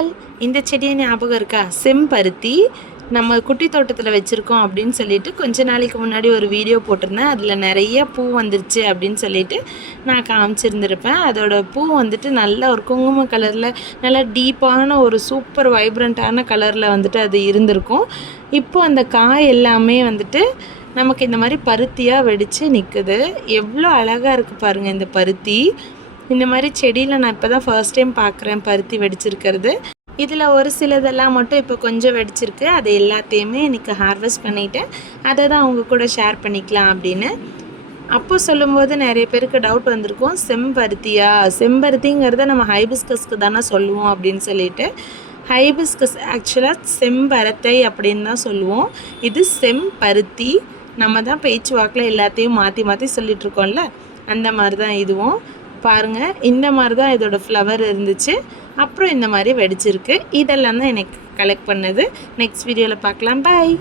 All இந்த செடியை ஞாபகம் இருக்கா? செம்பருத்தி நம்ம குட்டி தோட்டத்தில் வச்சுருக்கோம் அப்படின்னு சொல்லிட்டு கொஞ்ச நாளைக்கு முன்னாடி ஒரு வீடியோ போட்டிருந்தேன். அதில் நிறைய பூ வந்துருச்சு அப்படின்னு சொல்லிட்டு நான் காமிச்சிருந்துருப்பேன். அதோட பூ வந்துட்டு நல்ல ஒரு குங்கும கலரில் நல்லா டீப்பான ஒரு சூப்பர் வைப்ரண்ட்டான கலரில் வந்துட்டு அது இருந்திருக்கும். இப்போ அந்த காய் எல்லாமே வந்துட்டு நமக்கு இந்த மாதிரி பருத்தியாக வெடித்து நிற்குது. எவ்வளோ அழகாக இருக்குது பாருங்கள் இந்த பருத்தி. இந்த மாதிரி செடியில் நான் இப்போ தான் ஃபர்ஸ்ட் டைம் பார்க்குறேன் பருத்தி வெடிச்சிருக்கிறது. இதில் ஒரு சிலதெல்லாம் மட்டும் இப்போ கொஞ்சம் வெடிச்சிருக்கு. அது எல்லாத்தையுமே இன்றைக்கி ஹார்வெஸ்ட் பண்ணிவிட்டேன். அதை தான் அவங்க கூட ஷேர் பண்ணிக்கலாம் அப்படின்னு. அப்போ சொல்லும்போது நிறைய பேருக்கு டவுட் வந்திருக்கும், செம்பருத்தியா? செம்பருத்திங்கிறத நம்ம ஹைபிஸ்கஸ்க்கு தானே சொல்லுவோம் அப்படின்னு சொல்லிட்டு. ஹைபிஸ்கஸ் ஆக்சுவலாக செம்பருத்தை அப்படின்னு தான் சொல்லுவோம். இது செம்பருத்தி. நம்ம தான் பேச்சு வாக்கில் எல்லாத்தையும் மாற்றி மாற்றி சொல்லிகிட்ருக்கோம்ல, அந்த மாதிரி தான் இதுவும். பாருங்கள், இந்த மாதிரி தான் இதோட ஃப்ளவர் இருந்துச்சு. அப்புறம் இந்த மாதிரி வெடிச்சிருக்கு. இதெல்லாம் தான் எனக்கு கலெக்ட் பண்ணது. நெக்ஸ்ட் வீடியோவில் பார்க்கலாம். பாய்.